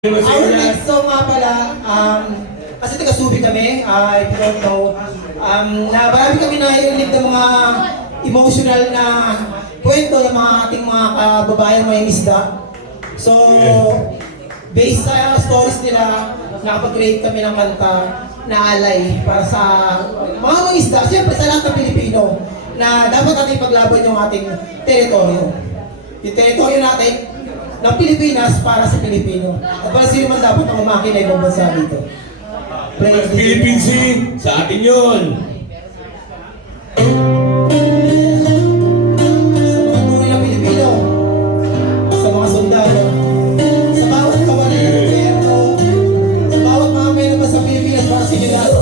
Our next song nga pala, kasi taga-Subi kami, if you don't know, na marami kami narinig ng mga emotional na kwento ng mga ating mga kababayan mga isda. So, based sa stories nila, nakapag-create kami ng kanta na alay para sa mga isda, siyempre sa lahat ng Pilipino, na dapat natin paglaban yung ating teritoryo. Yung teritoryo natin, ng Pilipinas para sa Pilipino. At para sino man dapat ang umaki na ibang bansa dito. Philippine Sea, sa atin yun. Sa mga tunay na Pilipino, sa mga sundalo, sa bawat kawalan ng gobyerno, sa bawat mga membro sa Pilipinas para sa inyo lahat.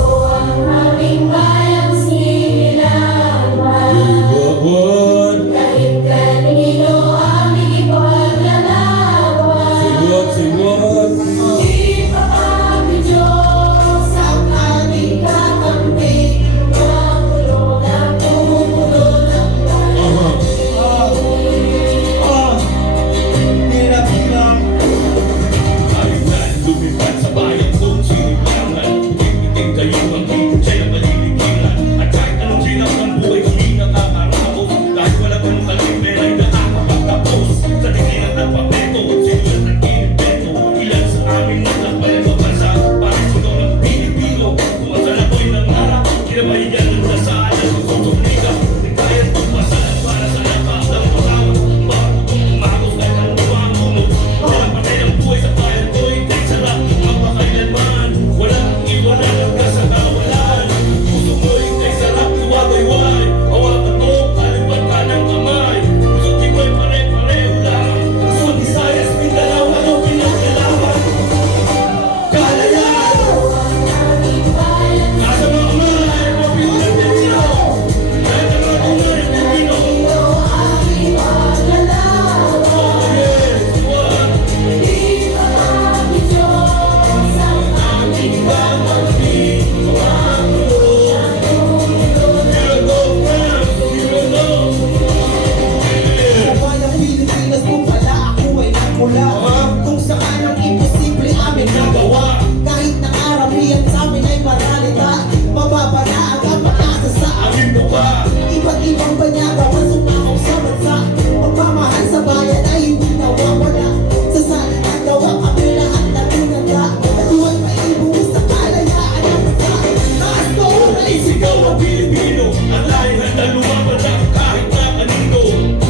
Kung saan ang imposible amin nagawa. Kahit na karamihan sa amin ay paralita, mababa na ang pag-asa sa amin buka. Iba't ibang banyaga, masumakaw sa bansa. Pagmamahal sa bayan ay hindi nawawala. Sa salita gawa kami lahat na tunanda. Duwag maibuhos sa kalayaan ng bansa. Taas ko na isigaw ang Pilipino, ang lahi handa lumaban na kahit na kanino.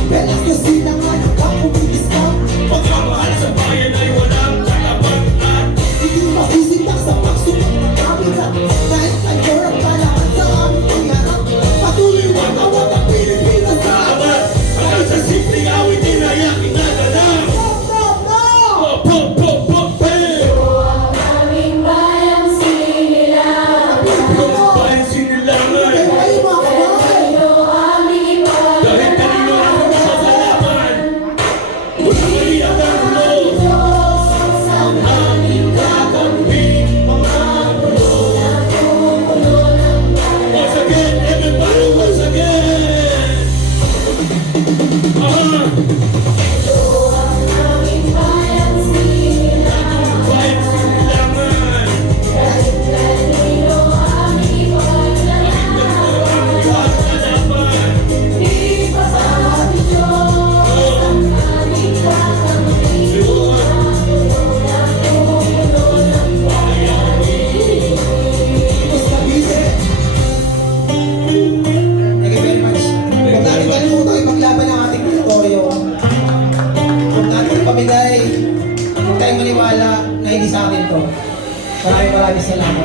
Pelas na sila nga nakapumitis ka. Pagmamahal sa bayan ay walang kalaban-an. Hindi masisintak sa pagsukat ng kamera. Kahit kayo ang kalaban sa aming pangyarap. Patuloy wag ang Pilipinas sa aman. Hanggang sa simpleng awit din ay aking naganap. Pop, pop, pop, pop, ang aming bayang sinilangan. bayan sinilangan. Kanino aming Kahit kanino ang makakalaban. Walang mali ang kagulo. ang aming kakambing. Mga gulo na tumulo ng bayan. Once again, everybody, once again. ang aming bayang sinilangan. Bayan sinilangan. Kahit kanino aming Kalaban. Di pa sa ating Diyos ang aming kakambing. Thank you very much. Huwag natin kalimutan ipaglaban ang ating teritoryo. Huwag natin pamilay. Huwag tayong maniwala na hindi sa atin to. Maraming salamat.